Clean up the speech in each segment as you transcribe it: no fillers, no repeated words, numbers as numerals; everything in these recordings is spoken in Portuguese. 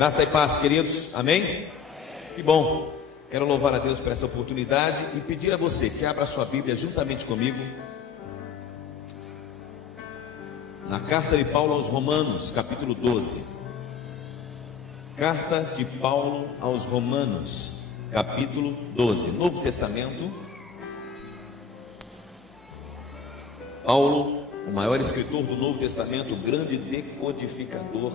Graça e paz, queridos, amém? Que bom, quero louvar a Deus por essa oportunidade e pedir a você que abra a sua Bíblia juntamente comigo na carta de Paulo aos Romanos, capítulo 12. Carta de Paulo aos Romanos, capítulo 12, Novo Testamento. Paulo, o maior escritor do Novo Testamento, o grande decodificador,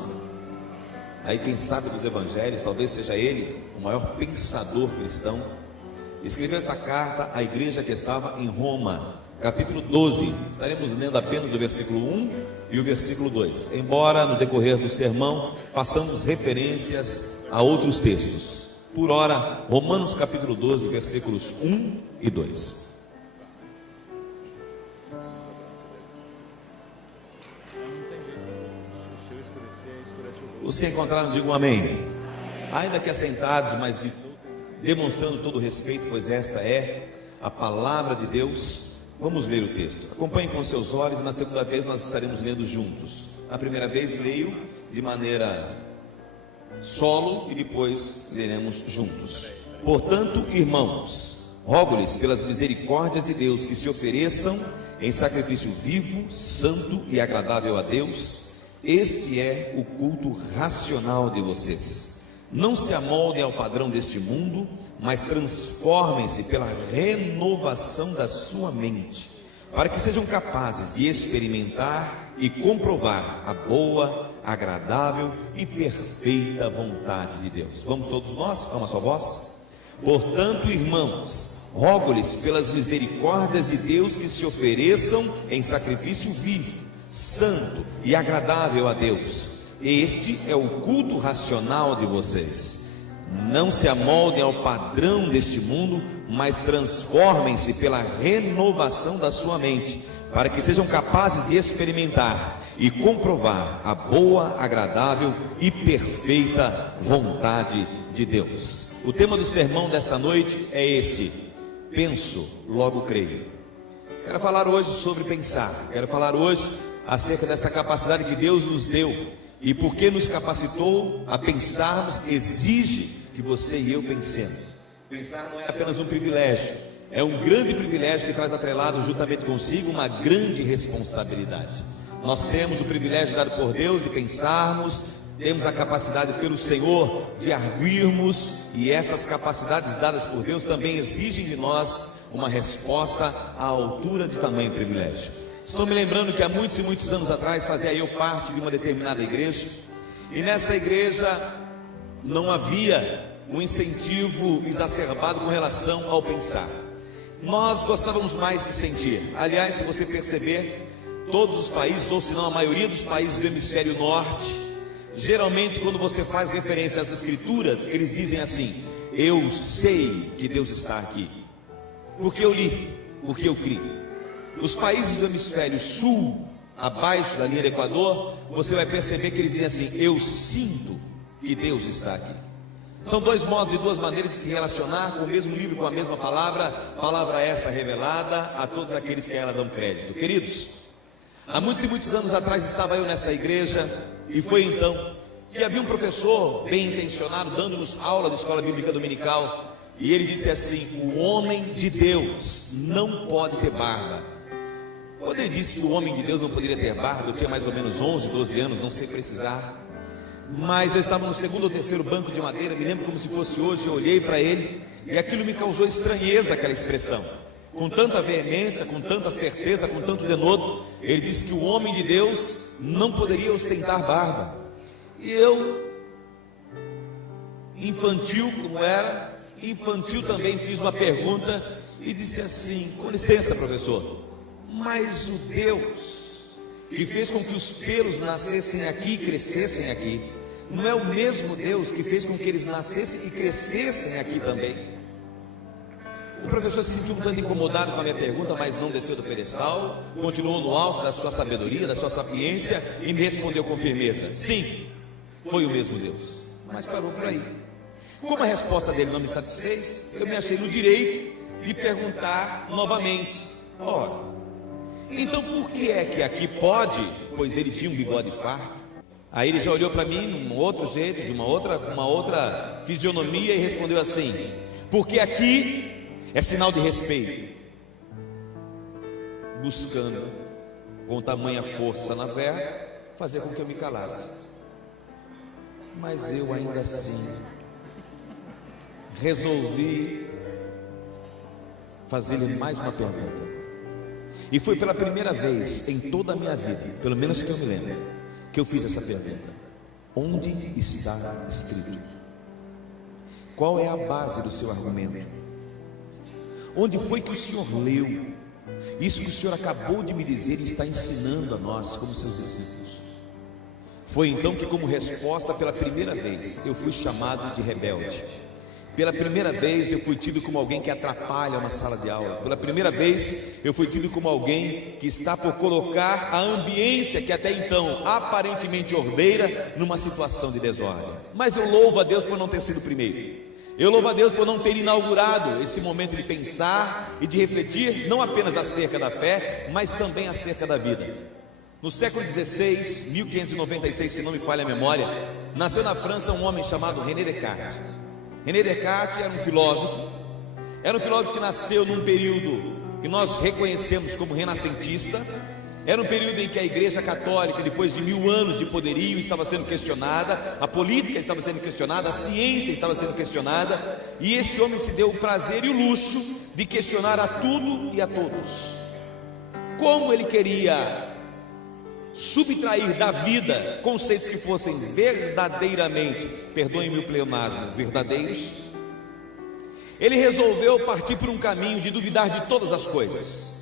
aí quem sabe dos evangelhos, talvez seja ele o maior pensador cristão, escreveu esta carta à igreja que estava em Roma, capítulo 12, estaremos lendo apenas o versículo 1 e o versículo 2, embora no decorrer do sermão façamos referências a outros textos. Por ora, Romanos capítulo 12, versículos 1 e 2. Os que encontraram, digam amém. Ainda que assentados, mas demonstrando todo o respeito, pois esta é a palavra de Deus. Vamos ler o texto. Acompanhe com seus olhos. Na segunda vez nós estaremos lendo juntos. Na primeira vez leio de maneira solo e depois leremos juntos. Portanto, irmãos, rogo-lhes pelas misericórdias de Deus que se ofereçam em sacrifício vivo, santo e agradável a Deus. Este é o culto racional de vocês. Não se amoldem ao padrão deste mundo, mas transformem-se pela renovação da sua mente, para que sejam capazes de experimentar e comprovar a boa, agradável e perfeita vontade de Deus. Vamos todos nós, a uma só voz? Portanto, irmãos, rogo-lhes pelas misericórdias de Deus que se ofereçam em sacrifício vivo, santo e agradável a Deus. Este é o culto racional de vocês. Não se amoldem ao padrão deste mundo, mas transformem-se pela renovação da sua mente, para que sejam capazes de experimentar e comprovar a boa, agradável e perfeita vontade de Deus. O tema do sermão desta noite é este: penso, logo creio. Quero falar hoje sobre pensar. Quero falar hoje acerca desta capacidade que Deus nos deu, e porque nos capacitou a pensarmos, exige que você e eu pensemos. Pensar não é apenas um privilégio, é um grande privilégio que traz atrelado juntamente consigo uma grande responsabilidade. Nós temos o privilégio dado por Deus de pensarmos, temos a capacidade pelo Senhor de arguirmos, e estas capacidades dadas por Deus também exigem de nós uma resposta à altura de tamanho privilégio. Estou me lembrando que há muitos e muitos anos atrás fazia eu parte de uma determinada igreja, e nesta igreja não havia um incentivo exacerbado com relação ao pensar. Nós gostávamos mais de sentir. Aliás, se você perceber, todos os países, ou se não a maioria dos países do hemisfério norte, geralmente quando você faz referência às escrituras, eles dizem assim: eu sei que Deus está aqui, porque eu li, porque eu criei. Os países do hemisfério sul, abaixo da linha do Equador, você vai perceber que eles dizem assim: eu sinto que Deus está aqui. São dois modos e duas maneiras de se relacionar com o mesmo livro, com a mesma palavra, palavra esta revelada a todos aqueles que a ela dão crédito. Queridos, há muitos e muitos anos atrás estava eu nesta igreja, e foi então que havia um professor bem intencionado dando-nos aula de escola bíblica dominical, e ele disse assim: o homem de Deus não pode ter barba. Quando ele disse que o homem de Deus não poderia ter barba, eu tinha mais ou menos 11, 12 anos, não sei precisar, mas eu estava no segundo ou terceiro banco de madeira, me lembro como se fosse hoje. Eu olhei para ele e aquilo me causou estranheza, aquela expressão, com tanta veemência, com tanta certeza, com tanto denoto. Ele disse que o homem de Deus não poderia ostentar barba, e eu, infantil como era, infantil também, fiz uma pergunta e disse assim: com licença, professor, mas o Deus que fez com que os pelos nascessem aqui e crescessem aqui, não é o mesmo Deus que fez com que eles nascessem e crescessem aqui também? O professor se sentiu um tanto incomodado com a minha pergunta, mas não desceu do pedestal, continuou no alto da sua sabedoria, da sua sapiência, e me respondeu com firmeza: sim, foi o mesmo Deus. Mas parou por aí. Como a resposta dele não me satisfez, eu me achei no direito de perguntar novamente: ora, então por que é que aqui pode? Pois ele tinha um bigode farto. Aí ele já olhou para mim, um outro jeito, de uma outra fisionomia, e respondeu assim: porque aqui é sinal de respeito. Buscando, com tamanha força na verba, fazer com que eu me calasse. Mas eu ainda assim resolvi fazer-lhe mais uma pergunta. E foi pela primeira vez em toda a minha vida, pelo menos que eu me lembro, que eu fiz essa pergunta: onde está escrito? Qual é a base do seu argumento? Onde foi que o Senhor leu isso que o Senhor acabou de me dizer e está ensinando a nós como seus discípulos? Foi então que, como resposta, pela primeira vez eu fui chamado de rebelde. Pela primeira vez eu fui tido como alguém que atrapalha uma sala de aula. Pela primeira vez eu fui tido como alguém que está por colocar a ambiência que até então aparentemente ordeira numa situação de desordem. Mas eu louvo a Deus por não ter sido o primeiro. Eu louvo a Deus por não ter inaugurado esse momento de pensar e de refletir não apenas acerca da fé, mas também acerca da vida. No século XVI, 1596, se não me falha a memória, nasceu na França um homem chamado René Descartes. René Descartes era um filósofo que nasceu num período que nós reconhecemos como renascentista. Era um período em que a Igreja Católica, depois de 1000 anos de poderio, estava sendo questionada, a política estava sendo questionada, a ciência estava sendo questionada, e este homem se deu o prazer e o luxo de questionar a tudo e a todos. Como ele queria subtrair da vida conceitos que fossem verdadeiramente, perdoem-me o pleonasmo, verdadeiros, ele resolveu partir por um caminho de duvidar de todas as coisas.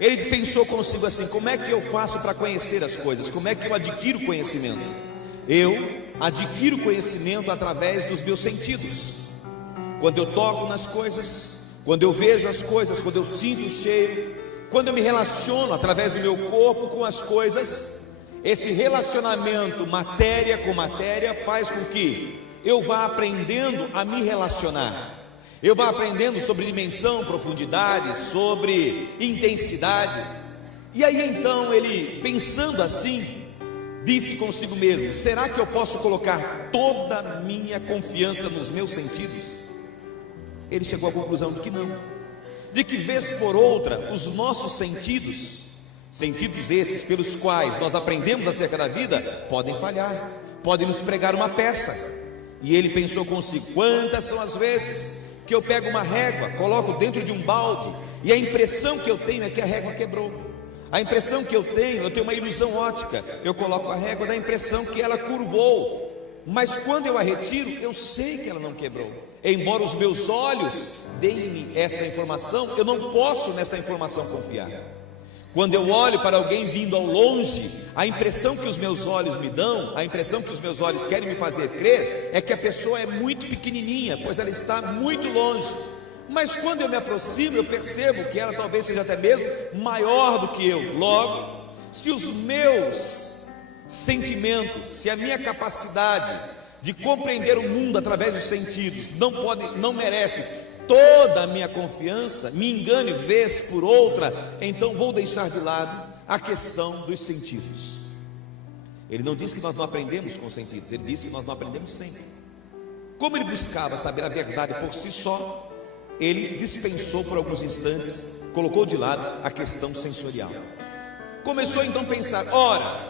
Ele pensou consigo assim: como é que eu faço para conhecer as coisas? Como é que eu adquiro conhecimento? Eu adquiro conhecimento através dos meus sentidos. Quando eu toco nas coisas, quando eu vejo as coisas, quando eu sinto o cheiro, quando eu me relaciono através do meu corpo com as coisas, esse relacionamento matéria com matéria faz com que eu vá aprendendo a me relacionar. Eu vou aprendendo sobre dimensão, profundidade, sobre intensidade. E aí então ele, pensando assim, disse consigo mesmo: será que eu posso colocar toda a minha confiança nos meus sentidos? Ele chegou à conclusão de que não, de que vez por outra os nossos sentidos estes pelos quais nós aprendemos acerca da vida, podem falhar, podem nos pregar uma peça. E ele pensou consigo: quantas são as vezes que eu pego uma régua, coloco dentro de um balde, e a impressão que eu tenho é que a régua quebrou. A impressão que eu tenho uma ilusão ótica. Eu coloco a régua, dá a impressão que ela curvou, mas quando eu a retiro, eu sei que ela não quebrou. Embora os meus olhos deem-me esta informação, eu não posso nesta informação confiar. Quando eu olho para alguém vindo ao longe, a impressão que os meus olhos me dão, a impressão que os meus olhos querem me fazer crer, é que a pessoa é muito pequenininha, pois ela está muito longe. Mas quando eu me aproximo, eu percebo que ela talvez seja até mesmo maior do que eu. Logo, se os meus sentimentos, se a minha capacidade de compreender o mundo através dos sentidos não merece toda a minha confiança, me engane vez por outra, então vou deixar de lado a questão dos sentidos. Ele não disse que nós não aprendemos com os sentidos, ele disse que nós não aprendemos sempre. Como ele buscava saber a verdade por si só, ele dispensou por alguns instantes, colocou de lado a questão sensorial. Começou então a pensar: ora,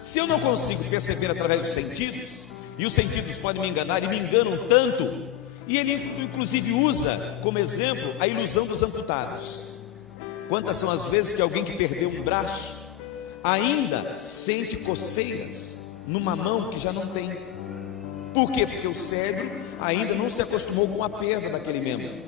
se eu não consigo perceber através dos sentidos, e os sentidos podem me enganar e me enganam tanto, e ele inclusive usa como exemplo a ilusão dos amputados. Quantas são as vezes que alguém que perdeu um braço ainda sente coceiras numa mão que já não tem? Por quê? Porque o cérebro ainda não se acostumou com a perda daquele membro.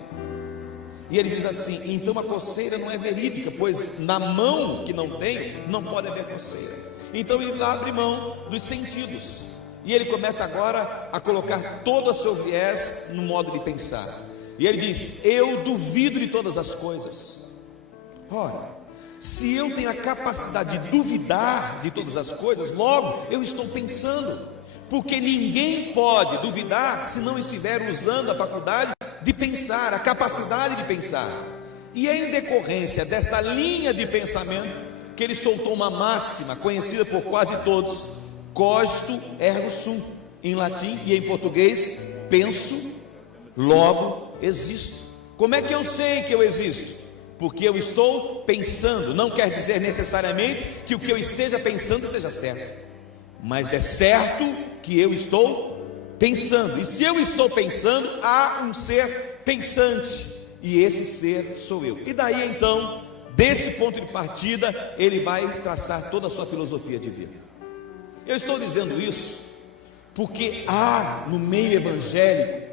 E ele diz assim: então a coceira não é verídica, pois na mão que não tem, não pode haver coceira. Então ele abre mão dos sentidos, e ele começa agora a colocar todo o seu viés no modo de pensar. E ele diz: eu duvido de todas as coisas. Ora, se eu tenho a capacidade de duvidar de todas as coisas, logo eu estou pensando. Porque ninguém pode duvidar se não estiver usando a faculdade de pensar, a capacidade de pensar. E é em decorrência desta linha de pensamento que ele soltou uma máxima conhecida por quase todos, cogito ergo sum, em latim, e em português, penso, logo existo. Como é que eu sei que eu existo? Porque eu estou pensando. Não quer dizer necessariamente que o que eu esteja pensando esteja certo, mas é certo que eu estou pensando. E se eu estou pensando, há um ser pensante, e esse ser sou eu. E daí então, deste ponto de partida, ele vai traçar toda a sua filosofia de vida. Eu estou dizendo isso porque há no meio evangélico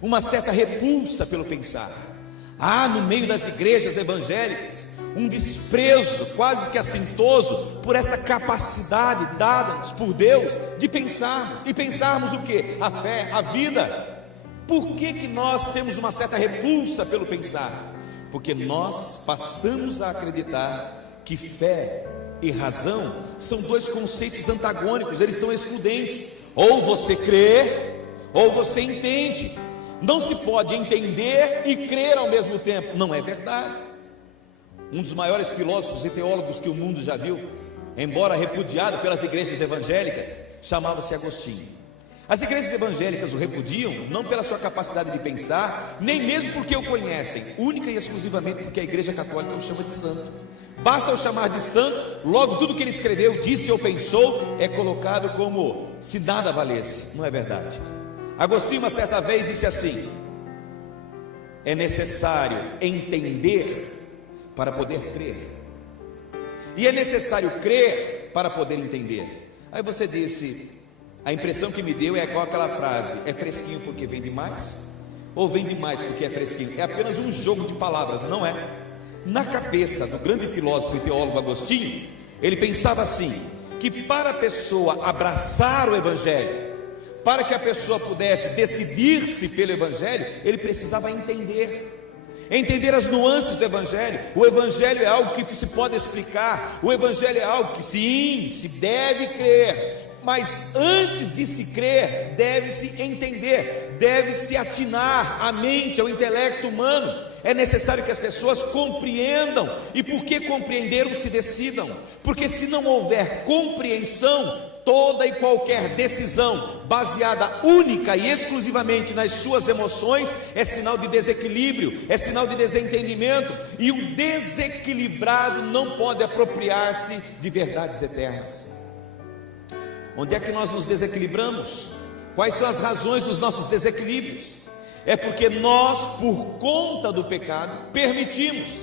uma certa repulsa pelo pensar. Há no meio das igrejas evangélicas um desprezo quase que assintoso por esta capacidade dada-nos por Deus de pensarmos. E pensarmos o quê? A fé, a vida. Por que nós temos uma certa repulsa pelo pensar? Porque nós passamos a acreditar que fé e razão são dois conceitos antagônicos, eles são excludentes. Ou você crê, ou você entende. Não se pode entender e crer ao mesmo tempo. Não é verdade. Um dos maiores filósofos e teólogos que o mundo já viu, embora repudiado pelas igrejas evangélicas, chamava-se Agostinho. As igrejas evangélicas o repudiam não pela sua capacidade de pensar, nem mesmo porque o conhecem, única e exclusivamente porque a igreja católica o chama de santo. Basta o chamar de santo, logo tudo que ele escreveu, disse ou pensou é colocado como se nada valesse. Não é verdade. Agostinho uma certa vez disse assim: é necessário entender para poder crer, e é necessário crer para poder entender. Aí você disse, a impressão que me deu é igual aquela frase: é fresquinho porque vem demais, ou vem demais porque é fresquinho. É apenas um jogo de palavras, não é? Na cabeça do grande filósofo e teólogo Agostinho, ele pensava assim, que para a pessoa abraçar o Evangelho, para que a pessoa pudesse decidir-se pelo Evangelho, ele precisava entender as nuances do Evangelho. O Evangelho é algo que se pode explicar, o Evangelho é algo que sim, se deve crer, mas antes de se crer, deve-se entender, deve-se atinar a mente, ao intelecto humano. É necessário que as pessoas compreendam, e por que compreenderam se decidam, porque se não houver compreensão, toda e qualquer decisão baseada única e exclusivamente nas suas emoções é sinal de desequilíbrio, é sinal de desentendimento, e um desequilibrado não pode apropriar-se de verdades eternas. Onde é que nós nos desequilibramos? Quais são as razões dos nossos desequilíbrios? É porque nós, por conta do pecado, permitimos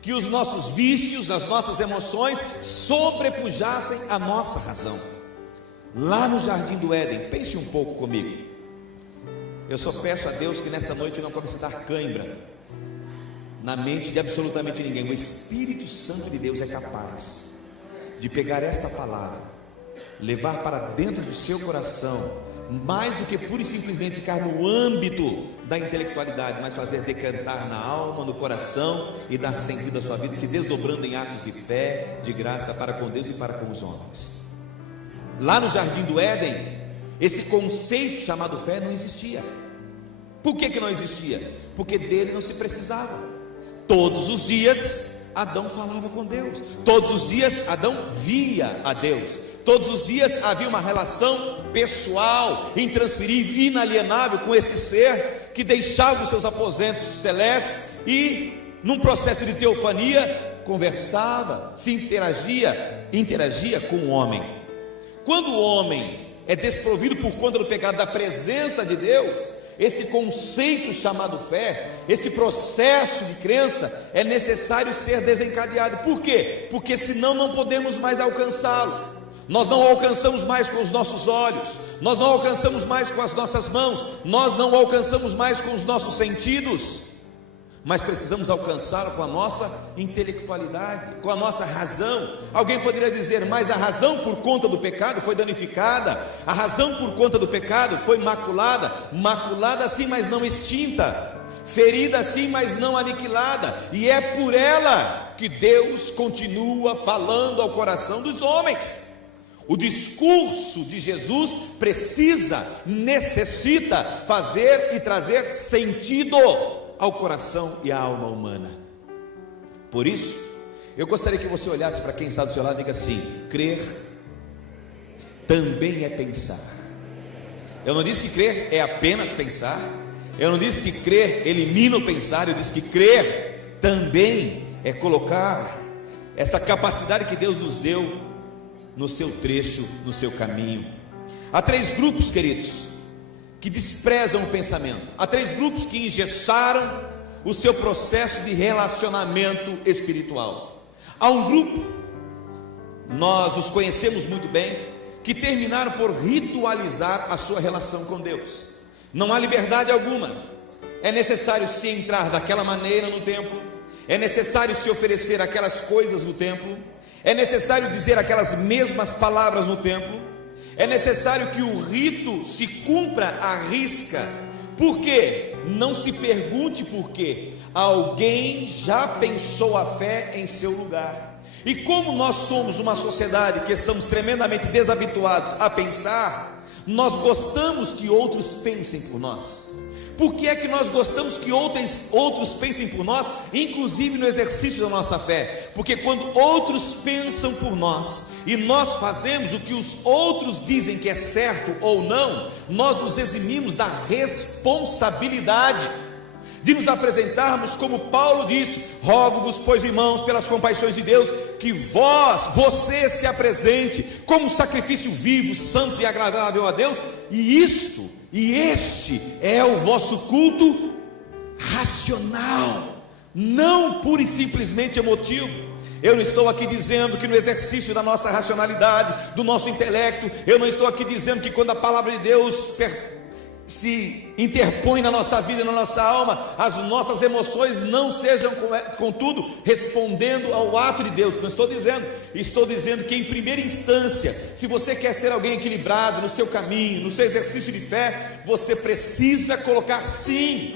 que os nossos vícios, as nossas emoções sobrepujassem a nossa razão. Lá no jardim do Éden, pense um pouco comigo. Eu só peço a Deus que nesta noite não comece a dar cãibra na mente de absolutamente ninguém. O Espírito Santo de Deus é capaz de pegar esta palavra, levar para dentro do seu coração, mais do que pura e simplesmente ficar no âmbito da intelectualidade, mas fazer decantar na alma, no coração, e dar sentido à sua vida, se desdobrando em atos de fé, de graça para com Deus e para com os homens. Lá no jardim do Éden, esse conceito chamado fé não existia. Por que não existia? Porque dele não se precisava. Todos os dias Adão falava com Deus, todos os dias Adão via a Deus, todos os dias havia uma relação pessoal, intransferível, inalienável com esse ser que deixava os seus aposentos celestes e, num processo de teofania, conversava, se interagia com o homem. Quando o homem é desprovido por conta do pecado da presença de Deus, esse conceito chamado fé, esse processo de crença é necessário ser desencadeado. Por quê? Porque senão não podemos mais alcançá-lo. Nós não alcançamos mais com os nossos olhos, nós não alcançamos mais com as nossas mãos, nós não alcançamos mais com os nossos sentidos, mas precisamos alcançá-lo com a nossa intelectualidade, com a nossa razão. Alguém poderia dizer, mas a razão por conta do pecado foi danificada, a razão por conta do pecado foi maculada. Maculada sim, mas não extinta, ferida sim, mas não aniquilada, e é por ela que Deus continua falando ao coração dos homens. O discurso de Jesus necessita fazer e trazer sentido ao coração e à alma humana. Por isso, eu gostaria que você olhasse para quem está do seu lado e diga assim: crer, também é pensar. Eu não disse que crer é apenas pensar. Eu não disse que crer elimina o pensar. Eu disse que crer também é colocar esta capacidade que Deus nos deu no seu trecho, no seu caminho. Há 3 grupos, queridos, que desprezam o pensamento. Há 3 grupos que engessaram o seu processo de relacionamento espiritual. Há um grupo, nós os conhecemos muito bem, que terminaram por ritualizar a sua relação com Deus. Não há liberdade alguma. É necessário se entrar daquela maneira no templo, é necessário se oferecer aquelas coisas no templo, é necessário dizer aquelas mesmas palavras no templo, é necessário que o rito se cumpra à risca. Por quê? Não se pergunte por quê. Alguém já pensou a fé em seu lugar. E como nós somos uma sociedade que estamos tremendamente desabituados a pensar, nós gostamos que outros pensem por nós. Por que é que nós gostamos que outros pensem por nós, inclusive no exercício da nossa fé? Porque quando outros pensam por nós e nós fazemos o que os outros dizem que é certo ou não, nós nos eximimos da responsabilidade de nos apresentarmos como Paulo disse: rogo-vos, pois, irmãos, pelas compaixões de Deus, que você se apresente como um sacrifício vivo, santo e agradável a Deus, e este é o vosso culto racional, não pura e simplesmente emotivo. Eu não estou aqui dizendo que no exercício da nossa racionalidade, do nosso intelecto, eu não estou aqui dizendo que quando a palavra de Deus se interpõe na nossa vida, na nossa alma, as nossas emoções não sejam, contudo, respondendo ao ato de Deus. Não estou dizendo que em primeira instância, se você quer ser alguém equilibrado no seu caminho, no seu exercício de fé, você precisa colocar sim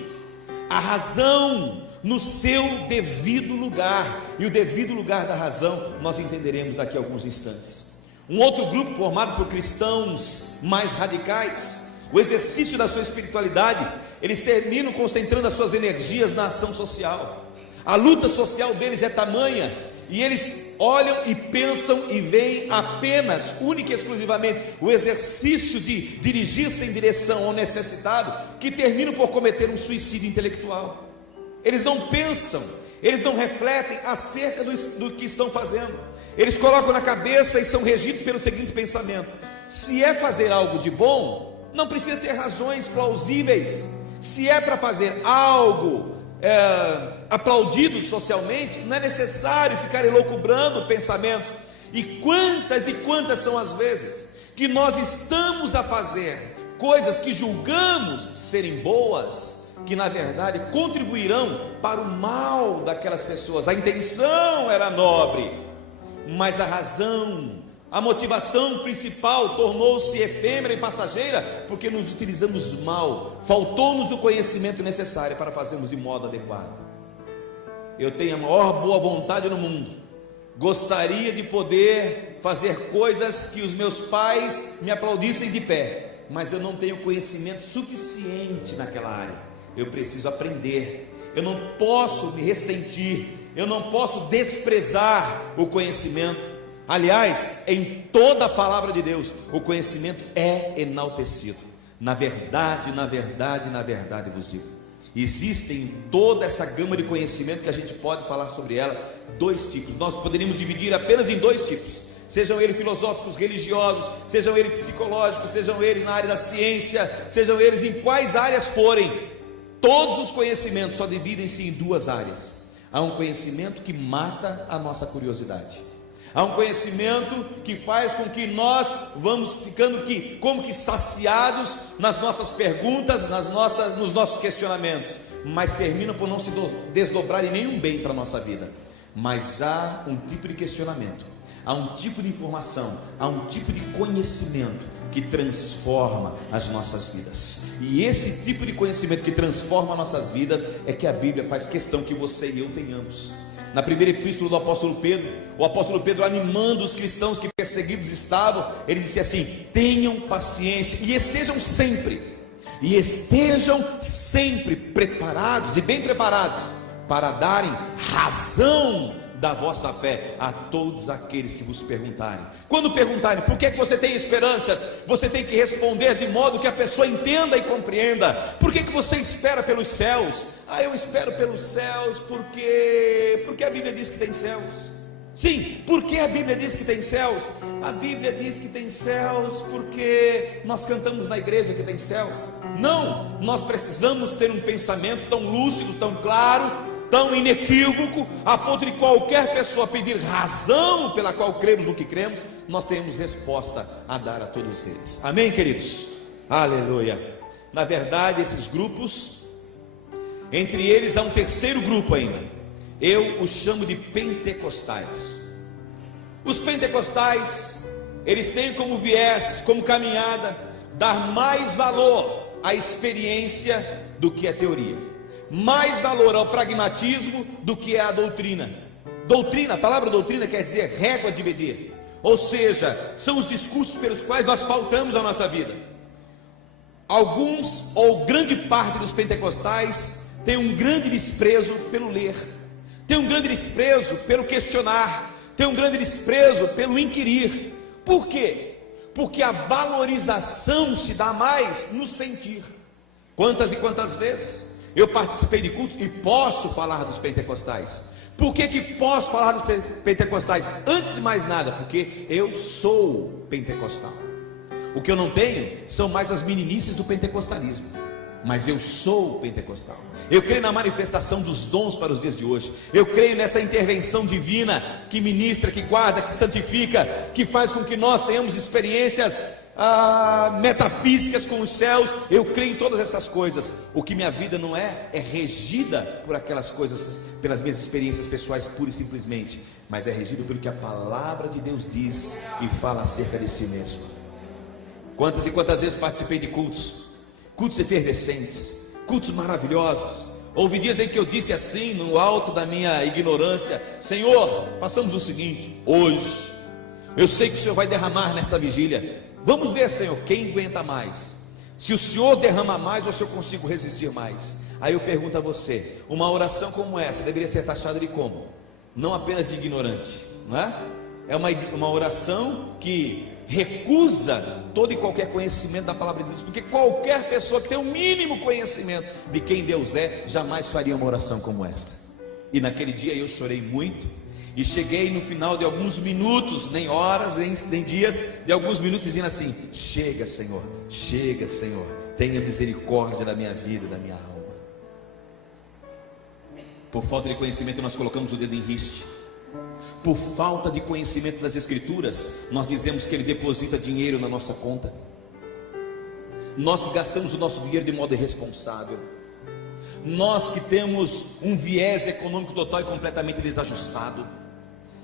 a razão no seu devido lugar, e o devido lugar da razão nós entenderemos daqui a alguns instantes. Um outro grupo formado por cristãos mais radicais, o exercício da sua espiritualidade, eles terminam concentrando as suas energias na ação social. A luta social deles é tamanha, e eles olham e pensam e veem apenas, única e exclusivamente, o exercício de dirigir-se em direção ao necessitado, que terminam por cometer um suicídio intelectual. Eles não pensam, eles não refletem acerca do que estão fazendo. Eles colocam na cabeça e são regidos pelo seguinte pensamento: se é fazer algo de bom, não precisa ter razões plausíveis. Se é para fazer algo aplaudido socialmente, não é necessário ficar elucubrando pensamentos. E quantas são as vezes que nós estamos a fazer coisas que julgamos serem boas, que na verdade contribuirão para o mal daquelas pessoas. A intenção era nobre, mas a razão, a motivação principal tornou-se efêmera e passageira, porque nos utilizamos mal, faltou-nos o conhecimento necessário para fazermos de modo adequado. Eu tenho a maior boa vontade no mundo, gostaria de poder fazer coisas que os meus pais me aplaudissem de pé, mas eu não tenho conhecimento suficiente naquela área. Eu preciso aprender, eu não posso me ressentir, eu não posso desprezar o conhecimento. Aliás, em toda a palavra de Deus, o conhecimento é enaltecido. Na verdade vos digo. Existem toda essa gama de conhecimento que a gente pode falar sobre ela, 2 tipos. Nós poderíamos dividir apenas em 2 tipos. Sejam eles filosóficos, religiosos, sejam eles psicológicos, sejam eles na área da ciência, sejam eles em quais áreas forem. Todos os conhecimentos só dividem-se em 2 áreas. Há um conhecimento que mata a nossa curiosidade. Há um conhecimento que faz com que nós vamos ficando como que saciados nas nossas perguntas, nos nossos questionamentos, mas terminam por não se desdobrar em nenhum bem para a nossa vida. Mas há um tipo de questionamento, há um tipo de informação, há um tipo de conhecimento que transforma as nossas vidas. E esse tipo de conhecimento que transforma as nossas vidas é que a Bíblia faz questão que você e eu tenhamos. Na primeira epístola do apóstolo Pedro, o apóstolo Pedro, animando os cristãos que perseguidos estavam, ele disse assim: tenham paciência e estejam sempre preparados e bem preparados para darem razão da vossa fé a todos aqueles que vos perguntarem. Quando perguntarem por que você tem esperanças, você tem que responder de modo que a pessoa entenda e compreenda. Por que você espera pelos céus? Eu espero pelos céus porque a Bíblia diz que tem céus. Sim, porque a Bíblia diz que tem céus? A Bíblia diz que tem céus porque nós cantamos na igreja que tem céus? Não, nós precisamos ter um pensamento tão lúcido, tão claro, tão inequívoco, a ponto de qualquer pessoa pedir razão pela qual cremos no que cremos, nós temos resposta a dar a todos eles. Amém, queridos? Aleluia. Na verdade, esses grupos, entre eles há um terceiro grupo ainda. Eu os chamo de pentecostais. Os pentecostais, eles têm como viés, como caminhada, dar mais valor à experiência do que à teoria, mais valor ao pragmatismo do que à doutrina. Doutrina, a palavra doutrina quer dizer régua de medir, ou seja, são os discursos pelos quais nós pautamos a nossa vida. Alguns, ou grande parte dos pentecostais, tem um grande desprezo pelo ler, tem um grande desprezo pelo questionar, tem um grande desprezo pelo inquirir. Por quê? Porque a valorização se dá mais no sentir. Quantas e quantas vezes eu participei de cultos e posso falar dos pentecostais? Por que posso falar dos pentecostais? Antes de mais nada, porque eu sou pentecostal. O que eu não tenho são mais as meninices do pentecostalismo, mas eu sou pentecostal. Eu creio na manifestação dos dons para os dias de hoje. Eu creio nessa intervenção divina que ministra, que guarda, que santifica, que faz com que nós tenhamos experiências metafísicas com os céus. Eu creio em todas essas coisas. O que minha vida não é regida por aquelas coisas, pelas minhas experiências pessoais pura e simplesmente, mas é regida pelo que a palavra de Deus diz e fala acerca de si mesmo. Quantas e quantas vezes participei de cultos efervescentes, cultos maravilhosos. Houve dias em que eu disse assim, no alto da minha ignorância: Senhor, façamos o seguinte, hoje, eu sei que o Senhor vai derramar nesta vigília, vamos ver, Senhor, quem aguenta mais, se o Senhor derrama mais ou se eu consigo resistir mais. Aí eu pergunto a você, uma oração como essa deveria ser taxada de como? Não apenas de ignorante, não é? É uma oração que recusa todo e qualquer conhecimento da palavra de Deus, porque qualquer pessoa que tem o mínimo conhecimento de quem Deus é, jamais faria uma oração como esta. E naquele dia eu chorei muito, e cheguei no final de alguns minutos, nem horas, nem dias, de alguns minutos, dizendo assim: chega, Senhor, tenha misericórdia da minha vida, da minha alma. Por falta de conhecimento nós colocamos o dedo em riste. Por falta de conhecimento das Escrituras, nós dizemos que Ele deposita dinheiro na nossa conta. Nós gastamos o nosso dinheiro de modo irresponsável. Nós que temos um viés econômico total e completamente desajustado.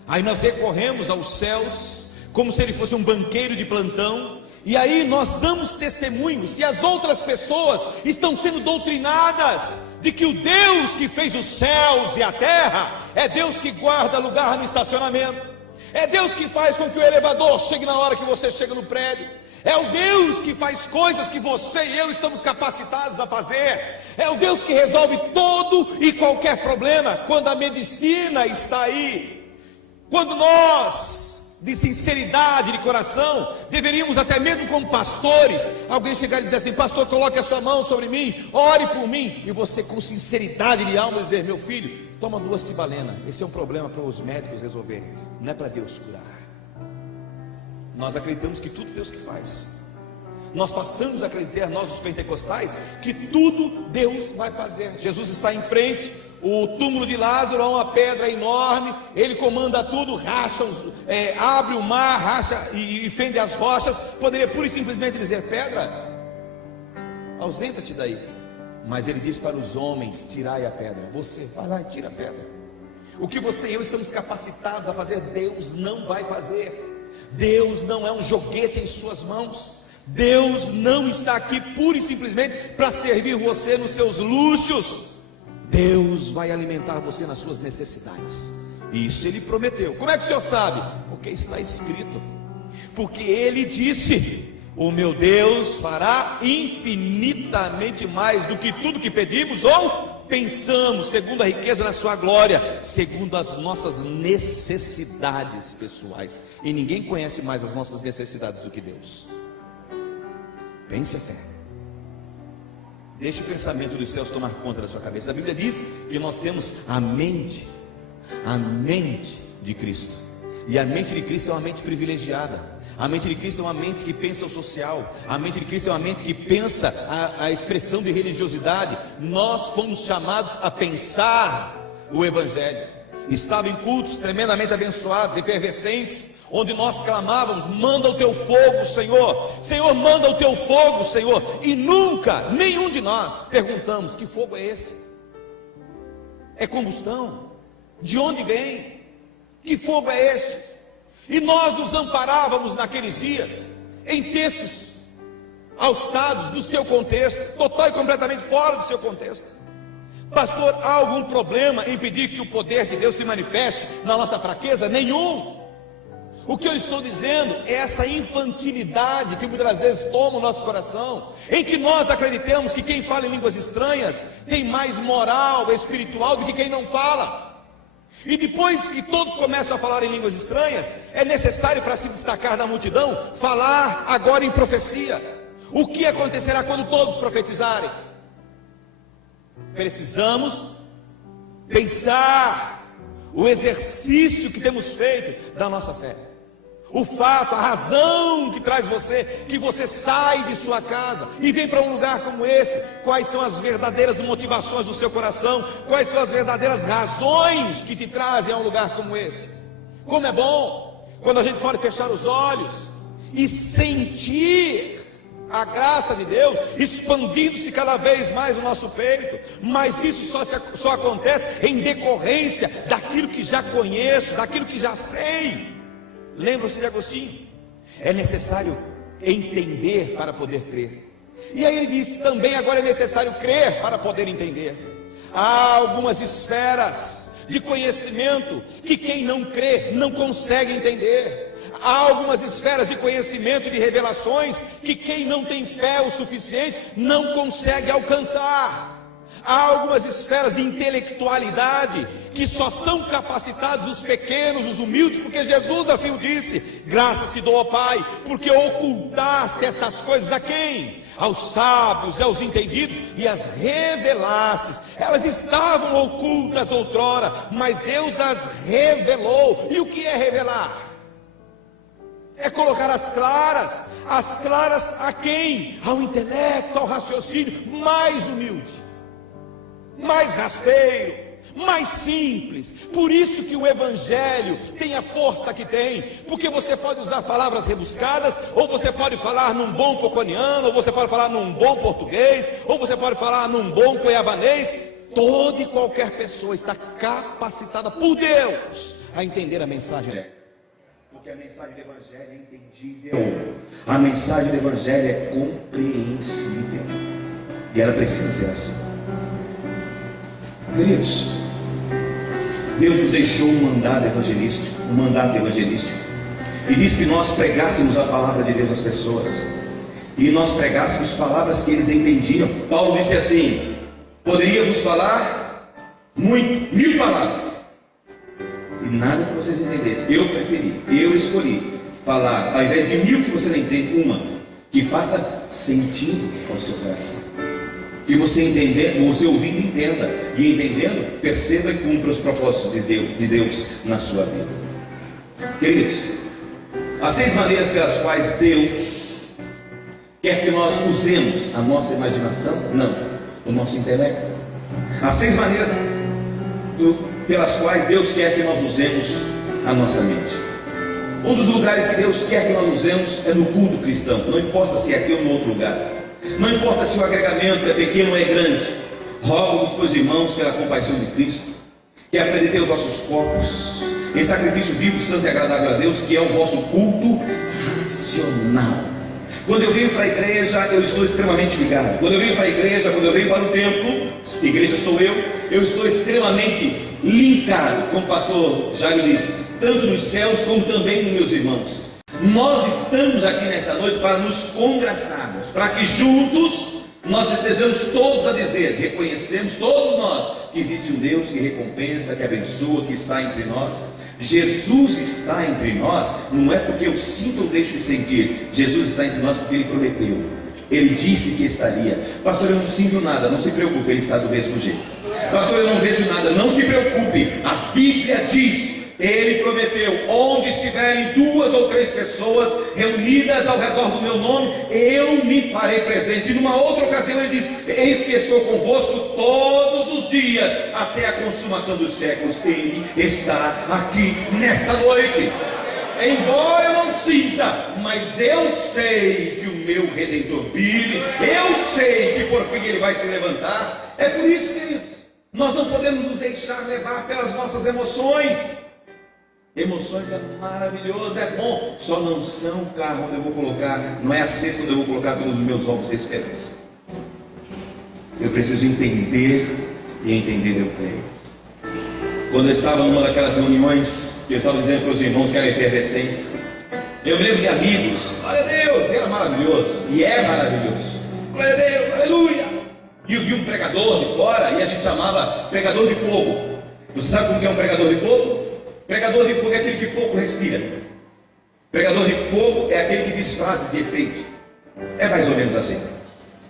Aí nós recorremos aos céus como se Ele fosse um banqueiro de plantão. E aí nós damos testemunhos, e as outras pessoas estão sendo doutrinadas de que o Deus que fez os céus e a terra é Deus que guarda lugar no estacionamento, é Deus que faz com que o elevador chegue na hora que você chega no prédio, é o Deus que faz coisas que você e eu estamos capacitados a fazer, é o Deus que resolve todo e qualquer problema. Quando a medicina está aí, quando nós, de sinceridade de coração, deveríamos até mesmo como pastores, alguém chegar e dizer assim: pastor, coloque a sua mão sobre mim, ore por mim, e você com sinceridade de alma dizer: meu filho, toma 2 cibalenas, esse é um problema para os médicos resolverem, não é para Deus curar. Nós acreditamos que tudo Deus que faz. Nós passamos a acreditar, nós os pentecostais, que tudo Deus vai fazer. Jesus está em frente, o túmulo de Lázaro é uma pedra enorme, Ele comanda tudo, abre o mar, racha e fende as rochas. Poderia pura e simplesmente dizer: pedra, ausenta-te daí. Mas Ele diz para os homens: tirai a pedra. Você vai lá e tira a pedra. O que você e eu estamos capacitados a fazer, Deus não vai fazer. Deus não é um joguete em suas mãos. Deus não está aqui pura e simplesmente para servir você nos seus luxos. Deus vai alimentar você nas suas necessidades. Isso Ele prometeu. Como é que o senhor sabe? Porque está escrito. Porque Ele disse: o meu Deus fará infinitamente mais do que tudo que pedimos ou pensamos segundo a riqueza da sua glória, segundo as nossas necessidades pessoais. E ninguém conhece mais as nossas necessidades do que Deus. Pense a fé. Deixe o pensamento dos céus tomar conta da sua cabeça. A Bíblia diz que nós temos a mente de Cristo. E a mente de Cristo é uma mente privilegiada. A mente de Cristo é uma mente que pensa o social. A mente de Cristo é uma mente que pensa a expressão de religiosidade. Nós fomos chamados a pensar o Evangelho. Estava em cultos tremendamente abençoados, efervescentes, onde nós clamávamos: manda o teu fogo, Senhor. Senhor, manda o teu fogo, Senhor. E nunca, nenhum de nós perguntamos: que fogo é este? É combustão? De onde vem? Que fogo é este? E nós nos amparávamos naqueles dias em textos alçados do seu contexto, total e completamente fora do seu contexto. Pastor, há algum problema em pedir que o poder de Deus se manifeste na nossa fraqueza? Nenhum. O que eu estou dizendo é essa infantilidade que muitas vezes toma o nosso coração, em que nós acreditamos que quem fala em línguas estranhas tem mais moral espiritual do que quem não fala. E depois que todos começam a falar em línguas estranhas, é necessário, para se destacar da multidão, falar agora em profecia. O que acontecerá quando todos profetizarem? Precisamos pensar o exercício que temos feito da nossa fé. O fato, a razão que traz você, que você sai de sua casa e vem para um lugar como esse. Quais são as verdadeiras motivações do seu coração? Quais são as verdadeiras razões que te trazem a um lugar como esse? Como é bom quando a gente pode fechar os olhos e sentir a graça de Deus expandindo-se cada vez mais no nosso peito. Mas isso só acontece em decorrência daquilo que já conheço, daquilo que já sei. Lembram-se de Agostinho? É necessário entender para poder crer. E aí ele diz também: agora é necessário crer para poder entender. Há algumas esferas de conhecimento que quem não crê não consegue entender. Há algumas esferas de conhecimento e de revelações que quem não tem fé o suficiente não consegue alcançar. Há algumas esferas de intelectualidade que só são capacitados os pequenos, os humildes, porque Jesus assim o disse: graças te dou, ó Pai, porque ocultaste estas coisas a quem? Aos sábios e aos entendidos, e as revelastes. Elas estavam ocultas outrora, mas Deus as revelou. E o que é revelar? É colocar as claras a quem? Ao intelecto, ao raciocínio mais humilde, mais rasteiro, mais simples. Por isso que o Evangelho tem a força que tem, porque você pode usar palavras rebuscadas, ou você pode falar num bom coconiano, ou você pode falar num bom português, ou você pode falar num bom cuiabanês. Toda e qualquer pessoa está capacitada por Deus a entender a mensagem. Porque a mensagem do Evangelho é entendível, a mensagem do Evangelho é compreensível, e ela precisa ser assim. Queridos, Deus nos deixou um mandato evangelístico, e disse que nós pregássemos a palavra de Deus às pessoas, e nós pregássemos palavras que eles entendiam. Paulo disse assim: poderia-vos falar muito, 1000 palavras, e nada que vocês entendessem. Eu escolhi falar, ao invés de 1000 que você não entende, uma que faça sentido ao seu coração, que você entender, você ouvindo, entenda, e entendendo, perceba e cumpra os propósitos de Deus na sua vida. Queridos, há 6 maneiras pelas quais Deus quer que nós usemos a nossa imaginação, não, o nosso intelecto. Há 6 maneiras pelas quais Deus quer que nós usemos a nossa mente. Um dos lugares que Deus quer que nós usemos é no culto cristão, não importa se é aqui ou no outro lugar. Não importa se o agregamento é pequeno ou é grande. Rogo-vos, pois, irmãos, pela compaixão de Cristo, que apresentei os vossos corpos em sacrifício vivo, santo e agradável a Deus, que é o vosso culto racional. Quando eu venho para a igreja, eu estou extremamente ligado. Quando eu venho para a igreja, quando eu venho para o templo, igreja sou eu estou extremamente linkado, como o pastor Jairo disse, tanto nos céus como também nos meus irmãos. Nós estamos aqui nesta noite para nos congraçarmos, para que juntos nós estejamos todos a dizer, reconhecemos todos nós, que existe um Deus que recompensa, que abençoa, que está entre nós. Jesus está entre nós, não é porque eu sinto ou deixo de sentir. Jesus está entre nós porque Ele prometeu, Ele disse que estaria. Pastor, eu não sinto nada, não se preocupe, Ele está do mesmo jeito. Pastor, eu não vejo nada, não se preocupe, a Bíblia diz, Ele prometeu, onde estiverem 2 ou 3 pessoas reunidas ao redor do meu nome, eu me farei presente. E numa outra ocasião Ele diz, eis que estou convosco todos os dias, até a consumação dos séculos. Ele está aqui nesta noite. Embora eu não sinta, mas eu sei que o meu Redentor vive, eu sei que por fim Ele vai se levantar. É por isso, queridos, nós não podemos nos deixar levar pelas nossas emoções. Emoções é maravilhoso, é bom, só não são o carro onde eu vou colocar, não é a cesta onde eu vou colocar todos os meus ovos de esperança. Eu preciso entender, e entender eu creio. Quando eu estava numa daquelas reuniões, que eu estava dizendo para os irmãos que eram efervescentes, eu me lembro de amigos, glória a Deus, e era maravilhoso, e é maravilhoso, glória a Deus, aleluia. E eu vi um pregador de fora, e a gente chamava pregador de fogo. Você sabe como que é um pregador de fogo? Pregador de fogo é aquele que pouco respira. Pregador de fogo é aquele que diz frases de efeito. É mais ou menos assim.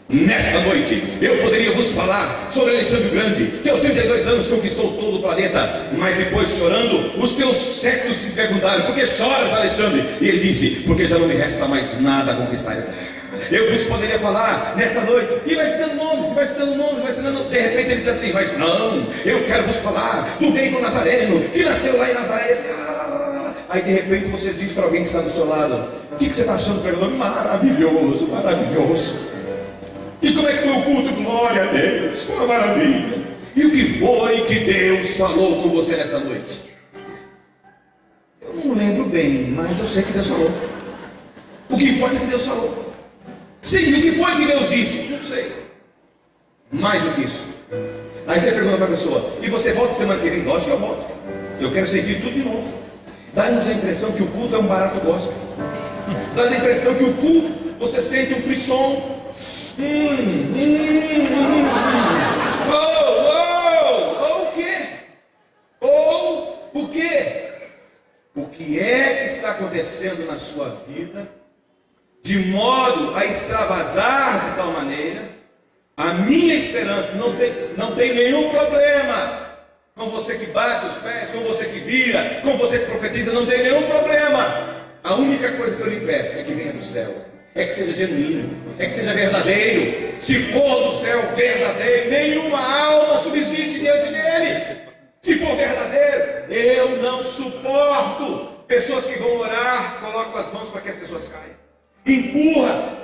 Nesta noite eu poderia vos falar sobre Alexandre Grande, que aos 32 anos conquistou todo o planeta, mas depois chorando, os seus séculos se perguntaram, por que choras, Alexandre? E ele disse, porque já não me resta mais nada a conquistar. Eu vos poderia falar nesta noite, e vai se dando nome, vai se dando nome, vai se dando nome. De repente ele diz assim, mas não, eu quero vos falar do rei do Nazareno, que nasceu lá em Nazaré. Aí de repente você diz para alguém que está do seu lado, o que você está achando, pregador? Maravilhoso, maravilhoso. E como é que foi o culto? Glória a Deus, foi uma maravilha. E o que foi que Deus falou com você nesta noite? Eu não lembro bem, mas eu sei que Deus falou. O que importa é que Deus falou. Sim, o que foi que Deus disse? Não sei. Mais do que isso. Aí você pergunta para a pessoa, e você volta semana que vem? Lógico que eu volto. Eu quero sentir tudo de novo. Dá-nos a impressão que o culto é um barato gospel. Dá-nos a impressão que o culto, você sente um frisson. Ou o quê? Ou o quê? O que é que está acontecendo na sua vida, de modo a extravasar de tal maneira? A minha esperança não tem nenhum problema com você que bate os pés, com você que vira, com você que profetiza, não tem nenhum problema. A única coisa que eu lhe peço é que venha do céu, é que seja genuíno, é que seja verdadeiro. Se for do céu verdadeiro, nenhuma alma subsiste diante dele. Se for verdadeiro, eu não suporto pessoas que vão orar, colocam as mãos para que as pessoas caiam, empurra,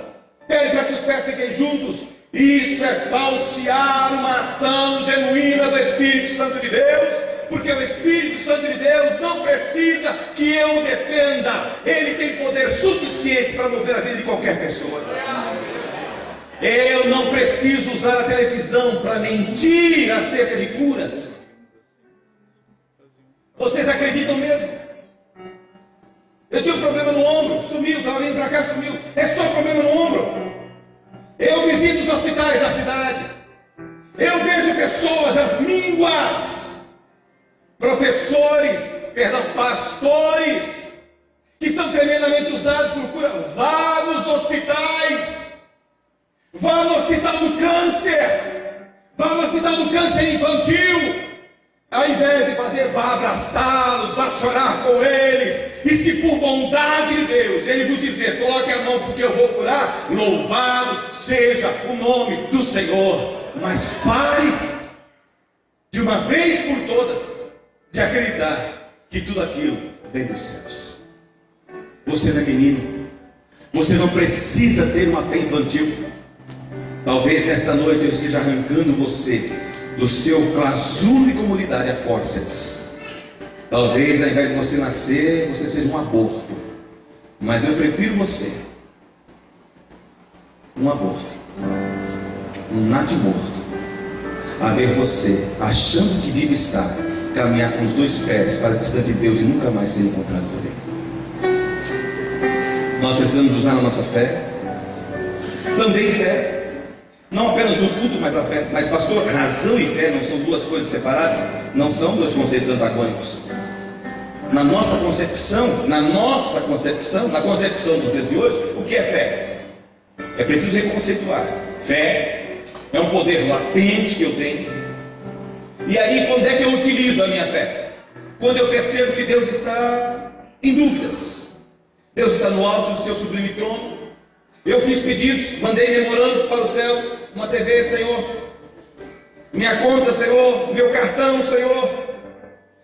pede para que os pés fiquem juntos. Isso é falsear uma ação genuína do Espírito Santo de Deus, porque o Espírito Santo de Deus não precisa que eu defenda, ele tem poder suficiente para mover a vida de qualquer pessoa. Eu não preciso usar a televisão para mentir acerca de curas. Vocês acreditam mesmo? Eu tinha um problema no ombro, sumiu, estava vindo para cá, sumiu. É só problema no ombro. Eu visito os hospitais da cidade, eu vejo pessoas, as mínguas, pastores, que são tremendamente usados por cura. Vá nos hospitais, vá no hospital do câncer, vá no hospital do câncer infantil. Ao invés de fazer, vá abraçá-los, vá chorar com eles. E se por bondade de Deus ele vos dizer, coloque a mão porque eu vou curar, louvado seja o nome do Senhor. Mas pare de uma vez por todas de acreditar que tudo aquilo vem dos céus. Você não é menino, você não precisa ter uma fé infantil. Talvez nesta noite eu esteja arrancando você do seu clasulo de comunidade a fórceps. Talvez ao invés de você nascer, você seja um aborto. Mas eu prefiro você, um aborto, um natimorto, a ver você, achando que vive está, caminhar com os dois pés para distante de Deus e nunca mais ser encontrado por Ele. Nós precisamos usar a nossa fé, também fé, Não apenas no culto, mas a fé. Mas pastor, razão e fé não são duas coisas separadas? Não são dois conceitos antagônicos. Na nossa concepção, na concepção dos dias de hoje, o que é fé? É preciso reconceituar. Fé é um poder latente que eu tenho. E aí, quando é que eu utilizo a minha fé? Quando eu percebo que Deus está em dúvidas. Deus está no alto do seu sublime trono. Eu fiz pedidos, mandei memorandos para o céu, uma TV, Senhor, minha conta, Senhor, meu cartão, Senhor,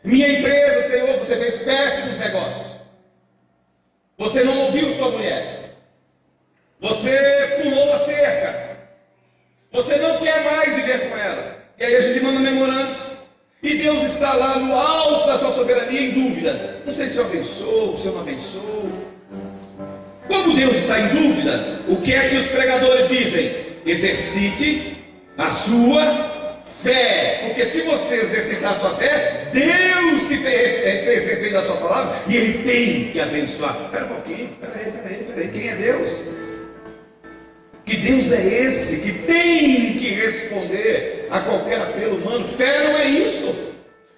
minha empresa, Senhor, você fez péssimos negócios, você não ouviu sua mulher, você pulou a cerca, você não quer mais viver com ela. E aí a gente manda memorandos, e Deus está lá no alto da sua soberania em dúvida. Não sei se eu abençoo, se eu não abençoo. Quando Deus está em dúvida, o que é que os pregadores dizem? Exercite a sua fé, porque se você exercitar a sua fé, Deus se fez refém da sua palavra e Ele tem que abençoar. Espera um pouquinho, peraí, quem é Deus? Que Deus é esse que tem que responder a qualquer apelo humano? Fé não é isso.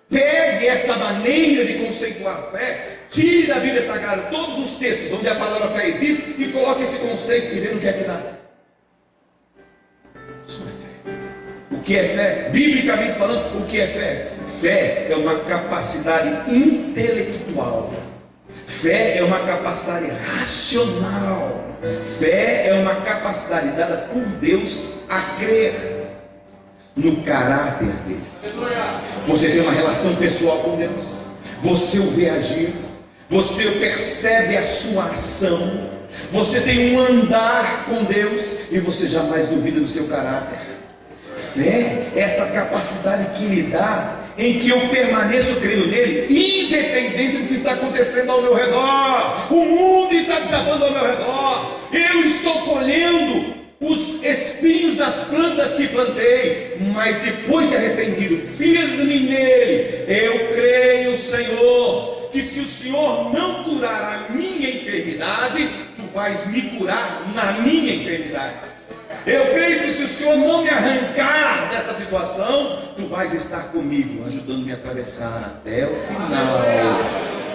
Pegue esta maneira de conceituar a fé, tire da Bíblia Sagrada todos os textos onde a palavra fé existe e coloque esse conceito e vê no que é que dá. Isso não é fé. O que é fé? Biblicamente falando, o que é fé? Fé é uma capacidade intelectual. Fé é uma capacidade racional. Fé é uma capacidade dada por Deus a crer no caráter dele. Você tem uma relação pessoal com Deus, você o vê agir, você percebe a sua ação, você tem um andar com Deus e você jamais duvida do seu caráter. Fé é essa capacidade que lhe dá em que eu permaneço crendo nele, independente do que está acontecendo ao meu redor. O mundo está desabando ao meu redor, eu estou colhendo os espinhos das plantas que plantei, mas depois de arrependido, firme nele, eu creio, Senhor, que se o Senhor não curar a minha enfermidade, tu vais me curar na minha enfermidade. Eu creio que se o Senhor não me arrancar desta situação, tu vais estar comigo, ajudando-me a atravessar até o final.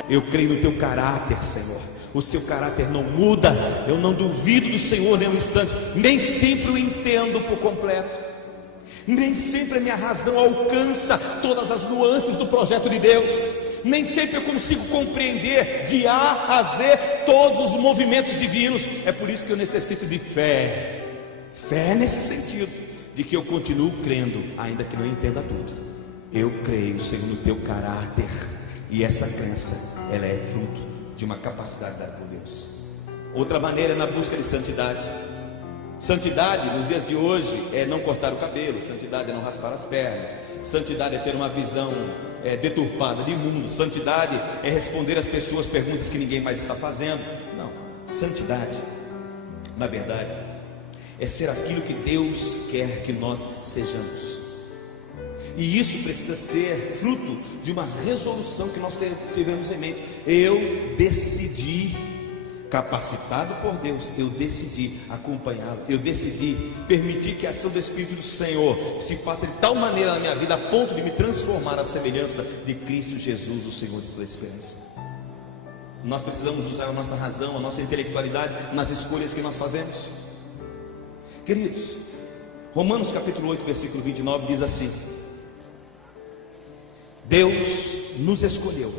Eu creio no teu caráter, Senhor. O seu caráter não muda. Eu não duvido do Senhor nem um instante. Nem sempre o entendo por completo. Nem sempre a minha razão alcança todas as nuances do projeto de Deus. Nem sempre eu consigo compreender de A a Z todos os movimentos divinos. É por isso que eu necessito de fé. Fé nesse sentido, de que eu continuo crendo, ainda que não entenda tudo. Eu creio, Senhor, no teu caráter. E essa crença, ela é fruto de uma capacidade dada por Deus. Outra maneira é na busca de santidade. Santidade nos dias de hoje é não cortar o cabelo, santidade é não raspar as pernas, santidade é ter uma visão deturpada de mundo, santidade é responder às pessoas perguntas que ninguém mais está fazendo. Não, santidade, na verdade, é ser aquilo que Deus quer que nós sejamos. E isso precisa ser fruto de uma resolução que nós tivemos em mente. Eu decidi, capacitado por Deus, eu decidi acompanhá-lo, eu decidi permitir que a ação do Espírito do Senhor se faça de tal maneira na minha vida, a ponto de me transformar à semelhança de Cristo Jesus, o Senhor de toda a esperança. Nós precisamos usar a nossa razão, a nossa intelectualidade nas escolhas que nós fazemos. Queridos, Romanos capítulo 8, versículo 29 diz assim: Deus nos escolheu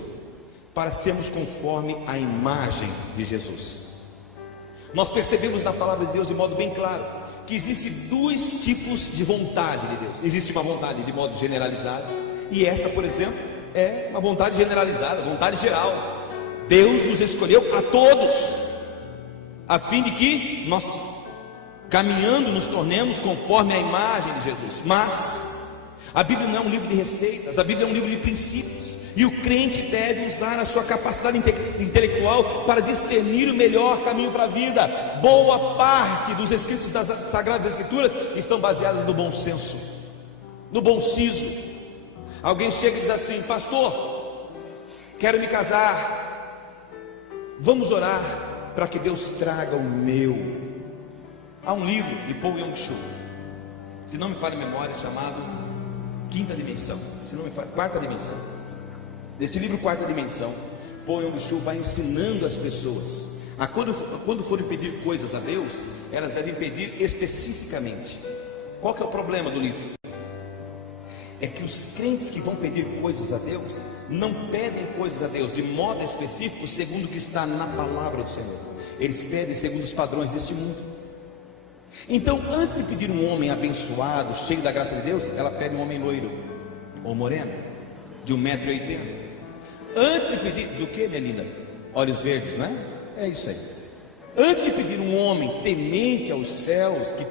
para sermos conforme a imagem de Jesus. Nós percebemos na palavra de Deus de modo bem claro que existem dois tipos de vontade de Deus. Existe uma vontade de modo generalizado, e esta, por exemplo, é uma vontade generalizada, vontade geral. Deus nos escolheu a todos, a fim de que nós, caminhando, nos tornemos conforme a imagem de Jesus. Mas a Bíblia não é um livro de receitas, a Bíblia é um livro de princípios, e o crente deve usar a sua capacidade intelectual para discernir o melhor caminho para a vida. Boa parte dos escritos das Sagradas Escrituras estão baseados no bom senso, no bom siso. Alguém chega e diz assim: pastor, quero me casar, vamos orar para que Deus traga o meu. Há um livro de Paul Yong-Cho se não me falha a memória, chamado Quinta Dimensão, se não me falha, Quarta Dimensão. Neste livro Quarta Dimensão, Paul Yong-Chu vai ensinando as pessoas a quando forem pedir coisas a Deus, elas devem pedir especificamente. Qual que é o problema do livro? É que os crentes que vão pedir coisas a Deus não pedem coisas a Deus de modo específico segundo o que está na palavra do Senhor. Eles pedem segundo os padrões deste mundo. Então, antes de pedir um homem abençoado, cheio da graça de Deus, ela pede um homem loiro ou moreno, de 1,80 m. Antes de pedir, do que, minha linda? Olhos verdes, não é? É isso aí. Antes de pedir um homem temente aos céus, que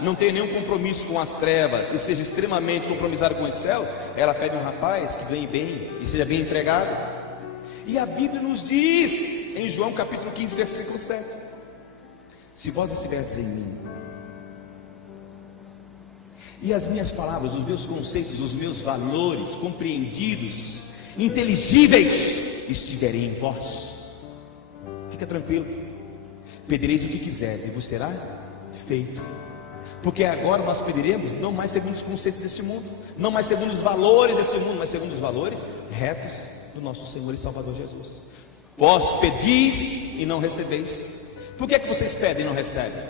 não tenha nenhum compromisso com as trevas e seja extremamente compromissado com os céus, ela pede um rapaz que ganhe bem e seja bem empregado. E a Bíblia nos diz em João capítulo 15, versículo 7: se vós estiverdes em mim, e as minhas palavras, os meus conceitos, os meus valores compreendidos, inteligíveis, estiverem em vós, fica tranquilo, pedireis o que quiser e vos será feito. Porque agora nós pediremos não mais segundo os conceitos deste mundo, não mais segundo os valores deste mundo, mas segundo os valores retos do nosso Senhor e Salvador Jesus. Vós pedis e não recebeis. Por que é que vocês pedem e não recebem?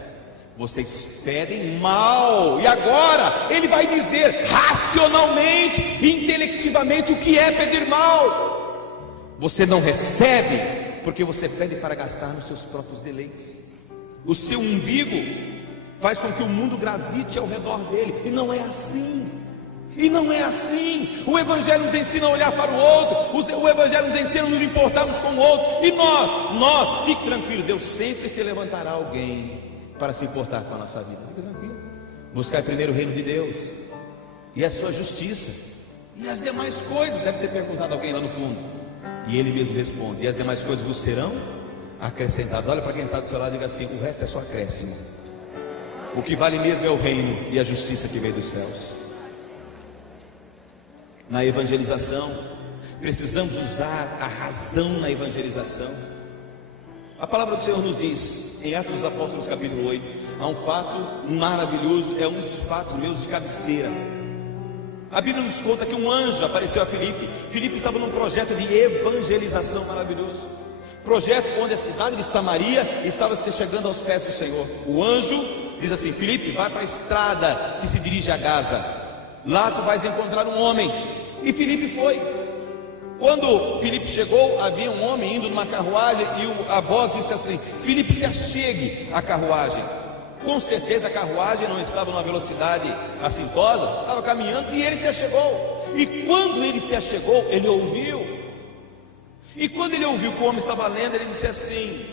Vocês pedem mal. E agora ele vai dizer racionalmente, intelectivamente, o que é pedir mal. Você não recebe porque você pede para gastar nos seus próprios deleites. O seu umbigo faz com que o mundo gravite ao redor dele. E não é assim. E não é assim. O Evangelho nos ensina a olhar para o outro. O Evangelho nos ensina a nos importarmos com o outro. E nós, fique tranquilo, Deus sempre se levantará alguém para se importar com a nossa vida. Fique tranquilo. Buscar primeiro o reino de Deus e a sua justiça, e as demais coisas. Deve ter perguntado alguém lá no fundo. E ele mesmo responde: e as demais coisas vos serão acrescentadas. Olha para quem está do seu lado e diga assim: o resto é só acréscimo. O que vale mesmo é o reino e a justiça que vem dos céus. Na evangelização, precisamos usar a razão na evangelização. A palavra do Senhor nos diz, em Atos dos Apóstolos capítulo 8, há um fato maravilhoso, é um dos fatos meus de cabeceira. A Bíblia nos conta que um anjo apareceu a Filipe. Filipe estava num projeto de evangelização maravilhoso, projeto onde a cidade de Samaria estava se chegando aos pés do Senhor. O anjo diz assim: Filipe, vai para a estrada que se dirige a Gaza, lá tu vais encontrar um homem. E Filipe foi. Quando Filipe chegou, havia um homem indo numa carruagem, e a voz disse assim: Filipe, se achegue à carruagem. Com certeza a carruagem não estava numa velocidade assintosa, estava caminhando, e ele se achegou. E quando ele se achegou, ele ouviu. E quando ele ouviu que o homem estava lendo, ele disse assim: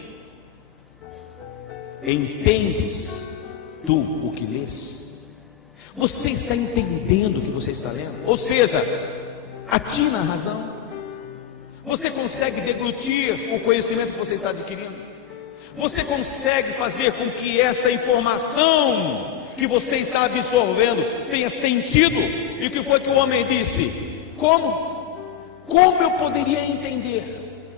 entendes tu o que lês? Você está entendendo o que você está lendo? Ou seja, atina a razão. Você consegue deglutir o conhecimento que você está adquirindo? Você consegue fazer com que esta informação que você está absorvendo tenha sentido? E o que foi que o homem disse? Como eu poderia entender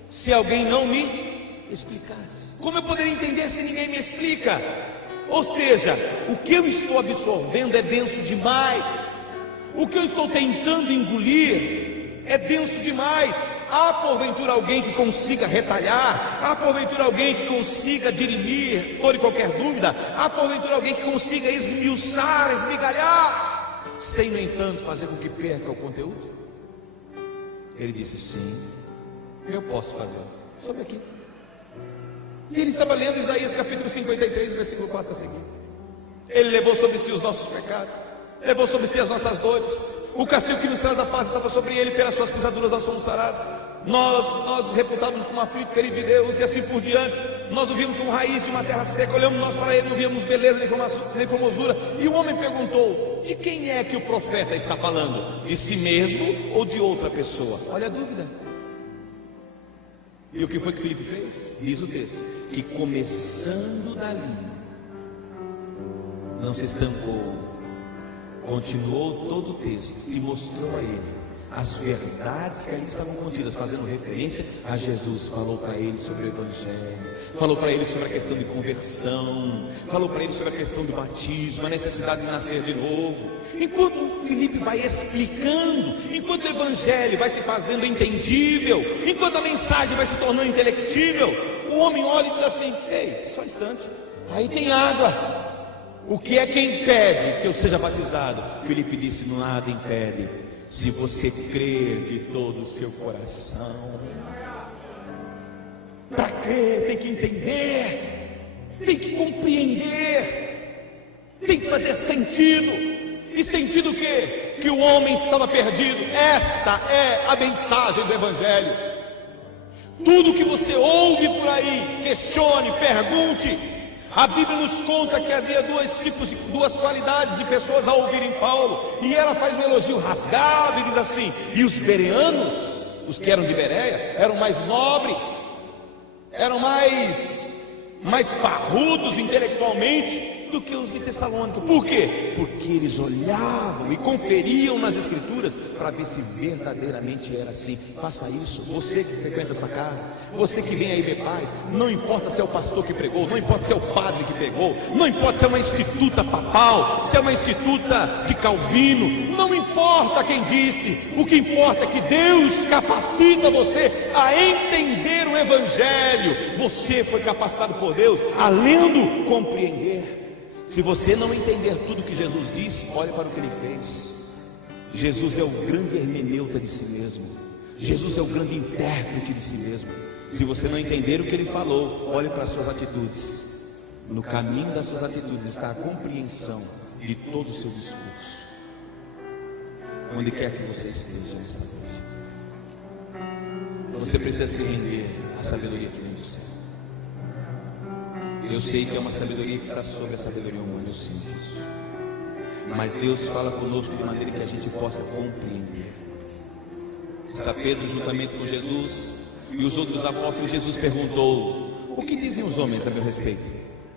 se alguém não me explicasse? Como eu poderia entender se ninguém me explica? Ou seja, o que eu estou absorvendo é denso demais. O que eu estou tentando engolir é denso demais. Há porventura alguém que consiga retalhar? Há porventura alguém que consiga dirimir toda e qualquer dúvida? Há porventura alguém que consiga esmiuçar, esmigalhar, sem no entanto fazer com que perca o conteúdo? Ele disse: sim, eu posso fazer. Sobe aqui. E ele estava lendo Isaías capítulo 53, versículo 4 a seguir. Ele levou sobre si os nossos pecados, levou sobre si as nossas dores. O castigo que nos traz a paz estava sobre ele, pelas suas pisaduras nós fomos sarados. Nós reputávamos como aflito, querido de Deus, e assim por diante. Nós o vimos como raiz de uma terra seca. Olhamos nós para ele, não víamos beleza nem formosura. E o homem perguntou: de quem é que o profeta está falando? De si mesmo ou de outra pessoa? Olha a dúvida. E o que foi que Filipe fez? Diz o texto que, começando dali, não se estancou, continuou todo o texto e mostrou a ele as verdades que ali estavam contidas, fazendo referência a Jesus. Falou para ele sobre o Evangelho, falou para ele sobre a questão de conversão, falou para ele sobre a questão do batismo, a necessidade de nascer de novo. Enquanto Filipe vai explicando, enquanto o Evangelho vai se fazendo entendível, enquanto a mensagem vai se tornando intelectível, o homem olha e diz assim: ei, só um instante, aí tem água. O que é que impede que eu seja batizado? Filipe disse: nada impede, se você crer de todo o seu coração. Para crer tem que entender, tem que compreender, tem que fazer sentido. E sentido o quê? Que o homem estava perdido. Esta é a mensagem do Evangelho. Tudo que você ouve por aí, questione, pergunte. A Bíblia nos conta que havia duas qualidades de pessoas ao ouvirem Paulo, e ela faz um elogio rasgado e diz assim: e os bereanos, os que eram de Bereia, eram mais nobres, eram mais parrudos intelectualmente do que os de Tessalônica. Por quê? Porque eles olhavam e conferiam nas Escrituras para ver se verdadeiramente era assim. Faça isso, você que frequenta essa casa, você que vem aí ver paz, não importa se é o pastor que pregou, não importa se é o padre que pregou, não importa se é uma instituta papal, se é uma instituta de Calvino, não importa quem disse. O que importa é que Deus capacita você a entender o Evangelho. Você foi capacitado por Deus a, lendo, compreender. Se você não entender tudo que Jesus disse, olhe para o que ele fez. Jesus é o grande hermeneuta de si mesmo. Jesus é o grande intérprete de si mesmo. Se você não entender o que ele falou, olhe para as suas atitudes. No caminho das suas atitudes está a compreensão de todo o seu discurso. Onde quer que você esteja nesta noite, você precisa se render à sabedoria que vem do céu. Eu sei que é uma sabedoria que está sobre a sabedoria humana, eu sinto isso. Mas Deus fala conosco de maneira que a gente possa compreender. Está Pedro juntamente com Jesus e os outros apóstolos. Jesus perguntou: o que dizem os homens a meu respeito?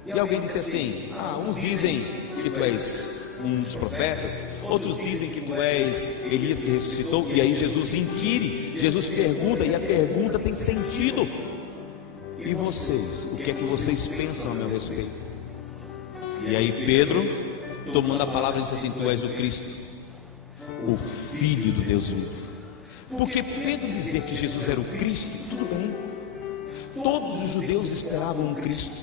E alguém disse assim: uns dizem que tu és um dos profetas, outros dizem que tu és Elias que ressuscitou. E aí Jesus inquire, Jesus pergunta, e a pergunta tem sentido: e vocês, o que é que vocês pensam a meu respeito? E aí Pedro, tomando a palavra, disse assim: tu és o Cristo, o Filho do Deus vivo. Porque Pedro dizer que Jesus era o Cristo, tudo bem. Todos os judeus esperavam um Cristo,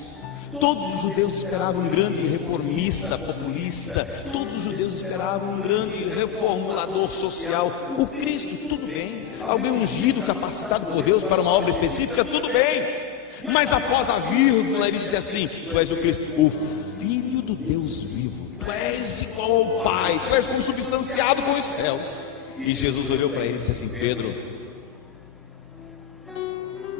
todos os judeus esperavam um grande reformista, populista, todos os judeus esperavam um grande reformulador social. O Cristo, tudo bem. Alguém ungido, capacitado por Deus para uma obra específica, tudo bem. Mas após a vírgula ele disse assim: tu és o Cristo, o Filho do Deus vivo. Tu és igual ao Pai, tu és consubstanciado com os céus. E Jesus olhou para ele e disse assim: Pedro,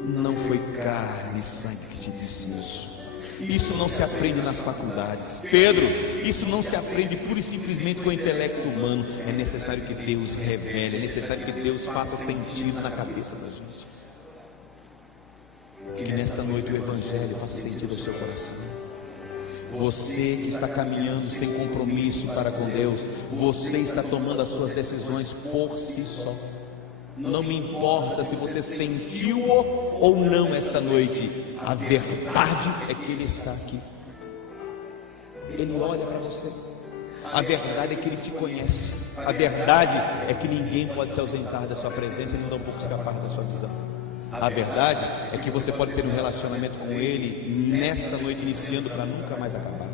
não foi carne e sangue que te disse isso. Isso não se aprende nas faculdades. Pedro, isso não se aprende pura e simplesmente com o intelecto humano. É necessário que Deus revele, é necessário que Deus faça sentido na cabeça da gente. Que nesta noite o Evangelho faça sentido ao seu coração. Você que está caminhando sem compromisso para com Deus, você está tomando as suas decisões por si só. Não me importa se você sentiu-o ou não esta noite, a verdade é que Ele está aqui. Ele olha para você. A verdade é que Ele te conhece. A verdade é que ninguém pode se ausentar da sua presença e não tampouco escapar da sua visão. A verdade é que você pode ter um relacionamento com Ele nesta noite, iniciando para nunca mais acabar.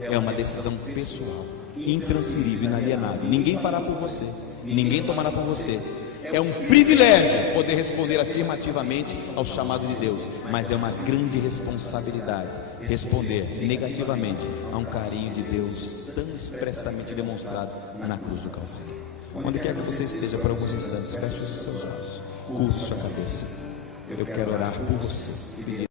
É uma decisão pessoal, intransferível, inalienável. Ninguém fará por você, ninguém tomará por você. É um privilégio poder responder afirmativamente ao chamado de Deus, mas é uma grande responsabilidade responder negativamente a um carinho de Deus tão expressamente demonstrado na cruz do Calvário. Onde quer que você esteja, por alguns instantes, feche os seus olhos, curve sua cabeça. Eu quero orar por você e pedir